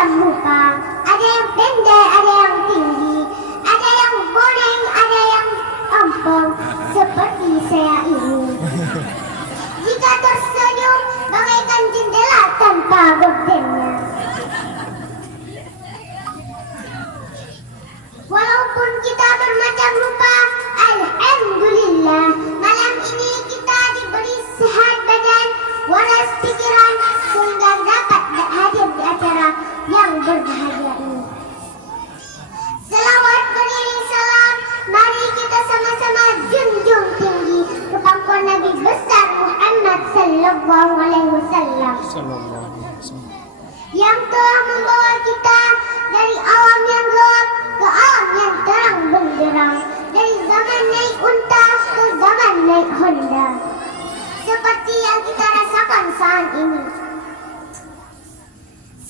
bermacam rupa. Ada yang pendek, ada yang tinggi, ada yang bodeng, ada yang ompong, seperti saya ini. Jika tersenyum bagaikan jendela tanpa gordennya. Walaupun kita bermacam rupa, alhamdulillah, malam ini kita diberi sehat badan, waras pikiran, sehingga dapat hadir di acara yang berbahagia ini. Selawat beriring salam, mari kita sama-sama junjung tinggi ke pangkuan Nabi besar Muhammad sallallahu alaihi wasallam yang telah membawa kita dari alam yang gelap ke alam yang terang benderang, dari zaman naik unta ke zaman naik Honda, seperti yang kita rasakan saat ini.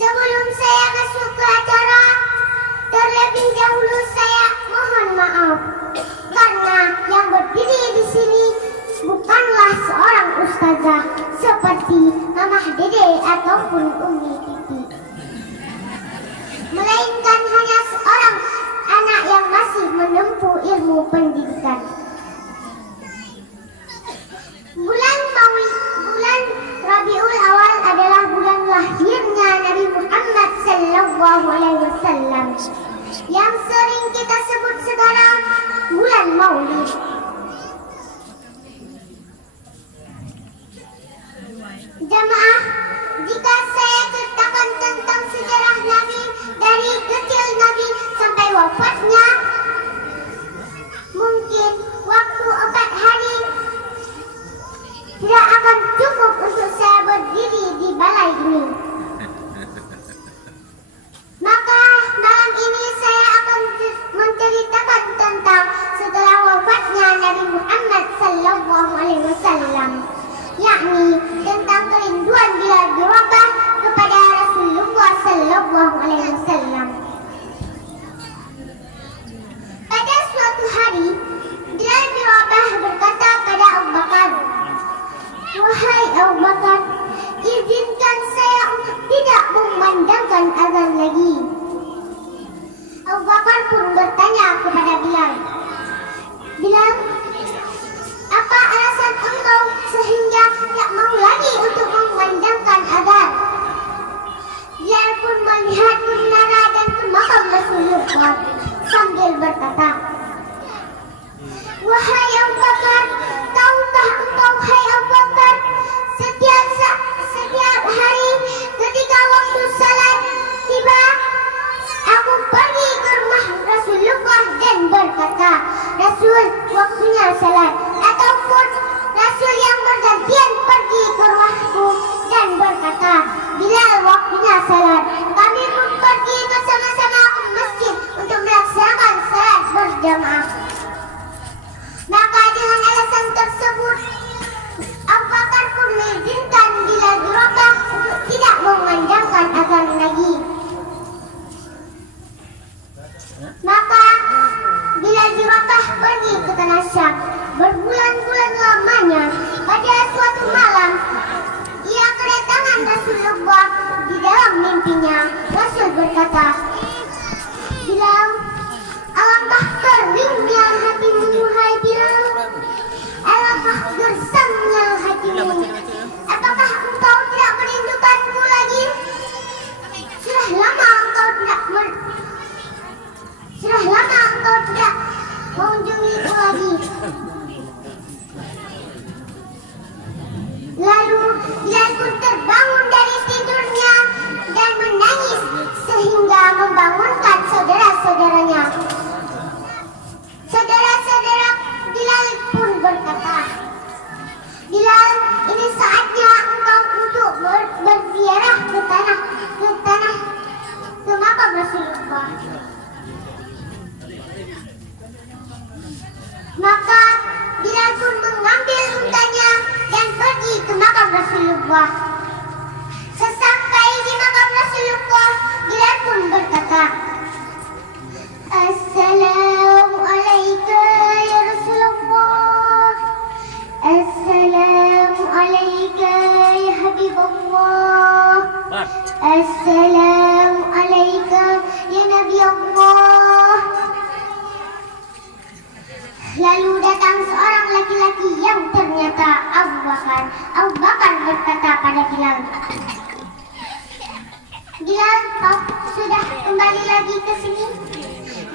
Sebelum saya masuk ke acara, terlebih dahulu saya mohon maaf karena yang berdiri di sini bukanlah seorang ustazah seperti Mamah Dede ataupun Umi Titi, melainkan hanya seorang anak yang masih menempuh ilmu pendidikan. Bulan Rabiul Awal adalah bulan lahirnya Nabi Muhammad sallallahu alaihi wasallam yang sering kita sebut sekarang bulan Maulid. Jamaah, jika saya ceritakan tentang sejarah Nabi dari kecil Nabi sampai wafatnya, mungkin waktu 4 hari tidak akan cukup untuk saya berdiri di balai ini. Maka malam ini saya akan menceritakan tentang setelah wafatnya Nabi Muhammad sallallahu alaihi wasallam, yakni tentang kerinduan Bilal bin Rabah kepada Rasulullah sallallahu alaihi wasallam. Pada suatu hari, Bilal bin Rabah berkata pada Abu Bakar, "Wahai Abu Bakar, izinkan saya untuk tidak memandangkan azan lagi." Abu Bakar pun bertanya kepada Bilal, "Bilal, apa alasan engkau sehingga tak mau lagi untuk memandangkan azan?" Bilal pun melihat ke menara dan ke makam Rasulullah sambil berkata, "Wahai Abu Bakar, tahukah engkau, hai Abu Bakar, setiap hari ketika waktu salat tiba, aku pergi ke rumah Rasulullah dan berkata, 'Rasul, waktunya salat.' Ataupun Rasul yang bergantian pergi ke rumahku dan berkata, 'Bilal, waktunya salat.' Kami pun pergi bersama-sama ke masjid untuk melaksanakan salat berjamaah. Maka dengan alasan tersebut, Abu Bakar pun mengizinkan Bilal bin Rabah untuk tidak memandangkan azan lagi. Maka Bilal bin Rabah pergi ke tanah Syam berbulan-bulan lamanya. Pada suatu malam, ia kedatangan Rasulullah. Di dalam mimpinya, Rasul berkata, "Bilal, alangkah keringnya hatimu, hai Bilal. Alangkah gersangnya hatimu. Apakah engkau tidak merindukanku lagi? Sudah lama engkau tidak mengunjungiku lagi." Lalu Bilal pun terbangun dari tidurnya dan menangis sehingga membangunkan saudara-saudaranya. Saudara-saudara Bilal pun berkata, "Bilal, ini saatnya engkau untuk berziarah ke makam Rasulullah." Maka Bilal pun mengambil untanya dan pergi ke makam Rasulullah. Sesampai di makam Rasulullah, Bilal pun berkata, "Assalamualaikum ya Rasulullah. Assalamualaikum ya Habibullah. Assalamualaikum Allah. Lalu datang seorang laki-laki yang ternyata Abu Bakar. Abu Bakar berkata pada Bilal, Bilal, kau sudah kembali lagi ke sini?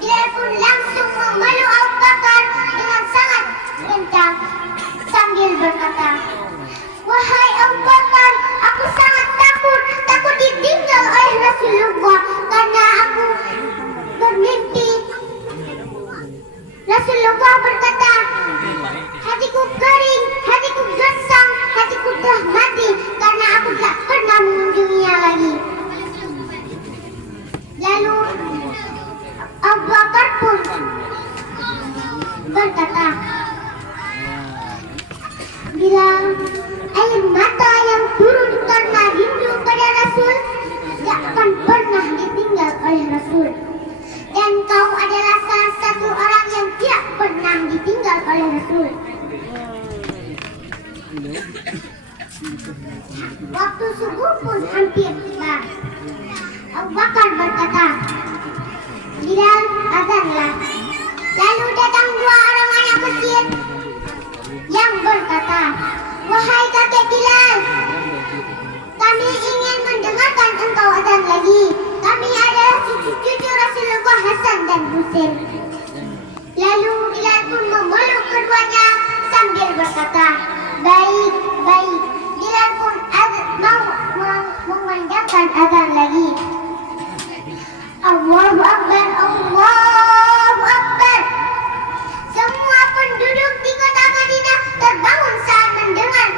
Bilal pun langsung memeluk Abu Bakar dengan sangat kencang sambil berkata, wahai Abu Bakar, aku sangat takut ditinggal oleh Rasulullah karena aku bermimpi. Rasulullah berkata, hatiku kering, hatiku gersang, hatiku telah mati karena aku tak pernah mengunjunginya lagi. Lalu Abu Bakar pun berkata, bilang, air mata yang turun karena rindu pada Rasul tak akan pernah ditinggal oleh Rasul. Dan kau adalah salah satu orang yang tidak pernah ditinggal oleh Rasul. Waktu subuh pun hampir tiba. Abu Bakar berkata, Bilal, azanlah. Lalu datang dua orang anak kecil yang berkata, wahai kakek Bilal, kami ingin mendengarkan engkau azan lagi. Kami adalah cucu-cucu Rasulullah Hasan dan Husain. Lalu Bilal pun memeluk keduanya sambil berkata, baik, baik. Bilal pun mau mengumandangkan azan lagi. Allahu Akbar, Allahu Akbar. Semua penduduk di kota Madinah terbangun saat mendengar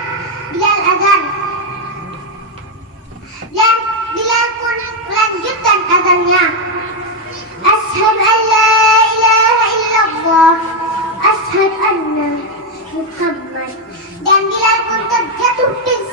Bilal azan. Dan Bilal pun melanjutkan azannya. Asyhadu an la ilaha illallah, asyhadu anna Muhammad. Dan Bilal pun terjatuh pingsan